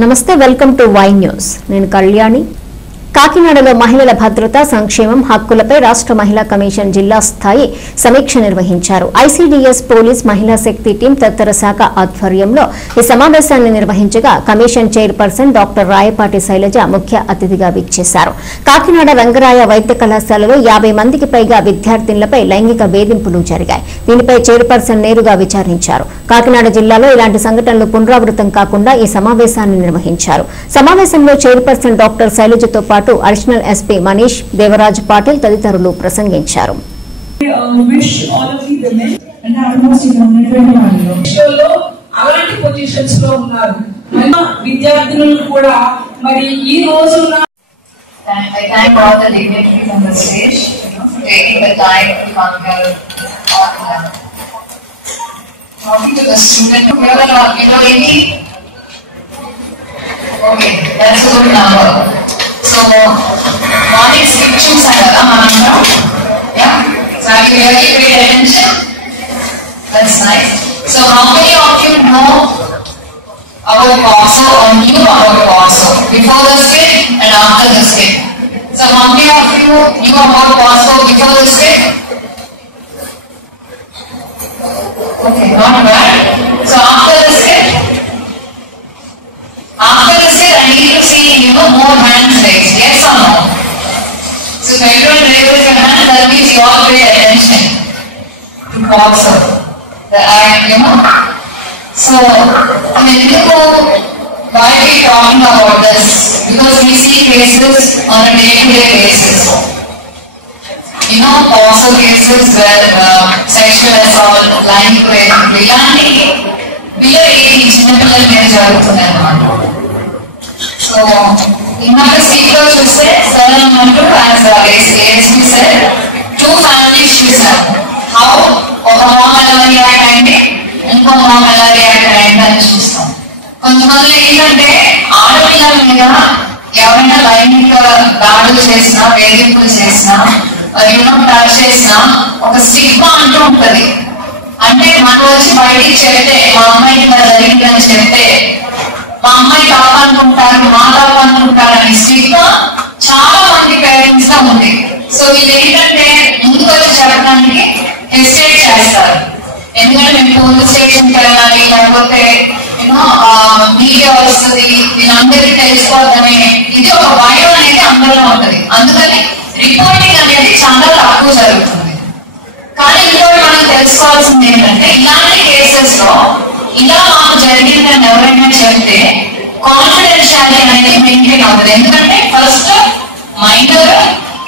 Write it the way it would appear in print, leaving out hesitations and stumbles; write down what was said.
నమస్తే welcome to Y news నేను కళ్యాణి కాకినాడలో మహిళల భద్రత సంక్షేమం హక్కులపై రాష్ట్ర మహిళా కమిషన్ జిల్లా స్థాయి సమీక్ష నిర్వహించారు. ఐసీడీఎస్ పోలీస్ మహిళా శక్తి టీం తదితర శాఖ ఆధ్వర్యంలో ఈ సమావేశాన్ని నిర్వహించగా commission chairperson doctor Rayapati Sailaja ముఖ్య అతిథిగా విచ్చేశారు. కాకినాడ రంగరాయ వైద్య కళాశాలలో 50 మందికి పైగా విద్యార్థినులపై లైంగిక వేధింపులు జరిగాయి. దీనిపై చైర్పర్సన్ నేరుగా విచారించారు. కాకినాడ జిల్లాలో ఇలాంటి సంఘటనలు పునరావృతం కాకుండా ఈ సమావేశాన్ని నిర్వహించారు. సమావేశంలో చైర్పర్సన్ డాక్టర్ శైలజతో పాటు అడిషనల్ ఎస్పీ మనీష్ దేవరాజ్ పాటిల్ తదితరులు ప్రసంగించారు. Okay, that's a good number. So, morning skip choosanga manam. Yeah. So have you really paid attention? That's nice. So how many of you know about POCSO or knew about POCSO before the skip and after the skip? So how many of you knew about POCSO before the skip? Okay, not bad. So after the skip? After the skip, I need to see more hands raised. Yes or no? So if everyone raises your hand, that means you all pay attention to POCSO. The act, So, why are we talking about this? Because we see cases on a day-to-day basis. POCSO cases where sexual assault, lying rape, below 18 చిన్నపిల్లల మీద జరుగుతుంది అన్నమాట. So ఇందాక సీట్లో చూస్తే sir అన్నట్టు ASP sir 2 families చూసారు. How ఒక మామ్ ఎలా రియాక్ట్ అయింది, ఇంకో మామ్ ఎలా రియాక్ట్ అయింది అని చూస్తాం. కొంతమంది ఏంటంటే ఆడపిల్లల మీద ఎవరైనా లైంగిక దాడులు చేసినా, వేధింపులు చేసినా, టచ్ చేసినా ఒక స్టిగ్మా అంటూ ఉంటది. అంటే మనం వచ్చి బయటికి చెప్తే మా అమ్మాయికి ఇలా జరిగిందని చెప్తే మా అమ్మాయి కావాలనుకుంటారు, మా కావాలనుకుంటారు అని స్టిగ్మా చాలా మంది పేరెంట్స్ లో ఉంది. సో వీళ్ళు ఏంటంటే ముందుకు వచ్చి చెప్పడానికి హెసిటేట్ చేస్తారు. ఎందుకంటే మేము పోలీస్ స్టేషన్కి వెళ్ళాలి, లేకపోతే మీడియా వస్తుంది, వీళ్ళందరికీ తెలుసుకోవద్దని ఇది ఒక భయం అనేది అందరిలో ఉంటుంది. అందుకని రిపోర్టింగ్ అనేది చాలా తక్కువ జరుగుతుంది. కానీ ఇంకోటి మనం తెలుసుకోవాల్సింది ఏంటంటే ఇలాంటి కేసెస్ లో ఇలా మాకు జరిగిందని ఎవరైనా చెప్తే కాన్ఫిడెన్షియాలిటీ అనేది మెయింటైన్ అవుతుంది. ఎందుకంటే ఫస్ట్ మైనర్